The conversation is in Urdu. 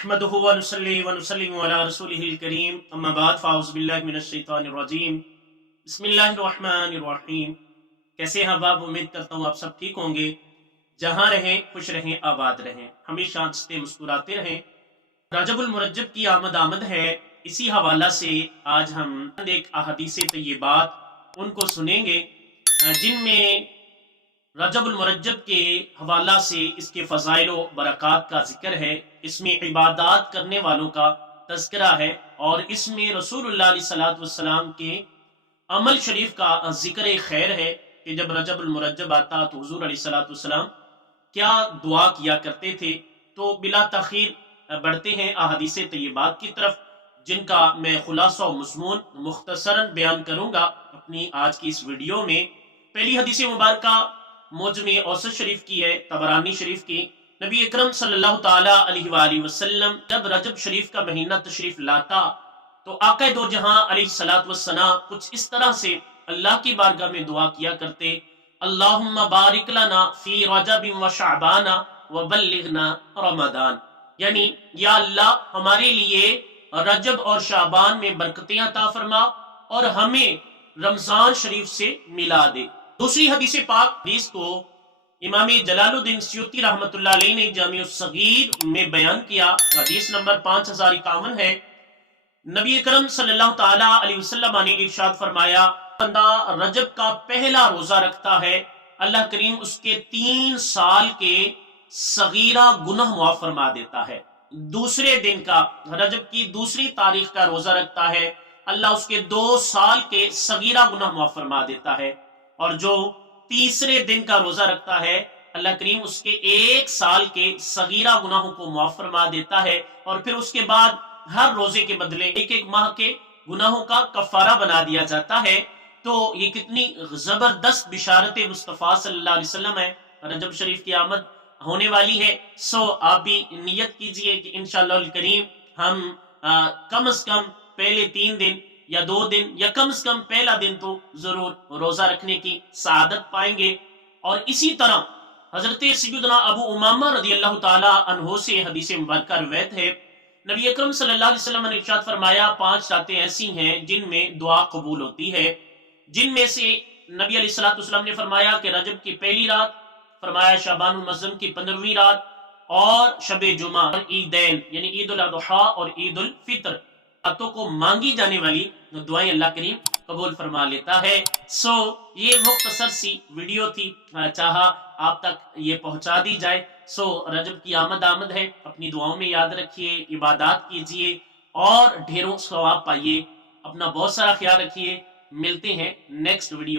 نحمدہ ونصلی ونسلم علی رسولہ الکریم اما بعد فاعوذ باللہ من الشیطان الرجیم بسم اللہ الرحمن الرحیم۔ کیسے ہیں احباب؟ امید کرتا ہوں آپ سب ٹھیک ہوں گے، جہاں رہیں خوش رہیں آباد رہیں، ہمیشہ ہنستے مسکراتے رہیں۔ رجب المرجب کی آمد ہے، اسی حوالہ سے آج ہم ایک احادیث طیبات ان کو سنیں گے جن میں رجب المرجب کے حوالہ سے اس کے فضائل و برکات کا ذکر ہے، اس میں عبادات کرنے والوں کا تذکرہ ہے، اور اس میں رسول اللہ علیہ الصلوۃ والسلام کے عمل شریف کا ذکر خیر ہے کہ جب رجب المرجب آتا تو حضور علیہ الصلوۃ والسلام کیا دعا کیا کرتے تھے۔ تو بلا تاخیر بڑھتے ہیں احادیث طیبات کی طرف، جن کا میں خلاصہ و مضمون مختصراً بیان کروں گا اپنی آج کی اس ویڈیو میں۔ پہلی حدیث مبارکہ موجم اوسط شریف کی ہے، طبرانی شریف کی۔ نبی اکرم صلی اللہ تعالی علیہ وآلہ وسلم جب رجب شریف کا مہینہ تشریف لاتا تو آقا دو جہاں علیہ الصلوۃ والسلام کچھ اس طرح سے اللہ کی بارگاہ میں دعا کیا کرتے: اللہم بارک لنا فی رجب و شعبان و بلغنا رمضان، یعنی یا اللہ ہمارے لیے رجب اور شعبان میں برکتیں عطا فرما اور ہمیں رمضان شریف سے ملا دے۔ دوسری حدیث پاک حدیث کو امام جلال الدین سیوطی رحمۃ اللہ علیہ نے جامع الصغیر میں بیان کیا، حدیث نمبر 5051 ہے۔ نبی اکرم صلی اللہ تعالی علیہ وسلم نے ارشاد فرمایا: بندہ رجب کا پہلا روزہ رکھتا ہے، اللہ کریم اس کے 3 سال کے صغیرہ گناہ معاف فرما دیتا ہے۔ دوسرے دن کا، رجب کی دوسری تاریخ کا روزہ رکھتا ہے، اللہ اس کے 2 سال کے صغیرہ گناہ معاف فرما دیتا ہے، اور جو تیسرے دن کا روزہ رکھتا ہے اللہ کریم اس کے 1 سال کے صغیرہ گناہوں کو معاف فرما دیتا ہے، اور پھر اس کے بعد ہر روزے کے بدلے ایک ماہ کے گناہوں کا کفارہ بنا دیا جاتا ہے۔ تو یہ کتنی زبردست بشارت مصطفیٰ صلی اللہ علیہ وسلم ہے، رجب شریف کی آمد ہونے والی ہے۔ سو آپ بھی نیت کیجئے کہ انشاءاللہ الکریم ہم کم از کم پہلے 3 دن یا 2 دن یا کم از کم پہلا دن تو ضرور روزہ رکھنے کی سعادت پائیں گے۔ اور اسی طرح حضرت سیدنا ابو امامہ رضی اللہ تعالی عنہ سے حدیث مبارکہ روایت ہے، نبی اکرم صلی اللہ علیہ وسلم نے ارشاد فرمایا 5 راتیں ایسی ہیں جن میں دعا قبول ہوتی ہے، جن میں سے نبی علیہ الصلوۃ والسلام نے فرمایا کہ رجب کی پہلی رات، فرمایا شعبان المعظم کی 15ویں رات، اور شب جمعہ، اور عیدین یعنی عید الاضحیٰ اور عید الفطر راتوں کو مانگی جانے والی دعائیں اللہ کریم قبول فرما لیتا ہے۔ سو یہ مختصر سی ویڈیو تھی، چاہا آپ تک یہ پہنچا دی جائے۔ سو رجب کی آمد ہے، اپنی دعاؤں میں یاد رکھیے، عبادات کیجئے اور ڈھیروں ثواب پائیے۔ اپنا بہت سارا خیال رکھیے، ملتے ہیں نیکسٹ ویڈیو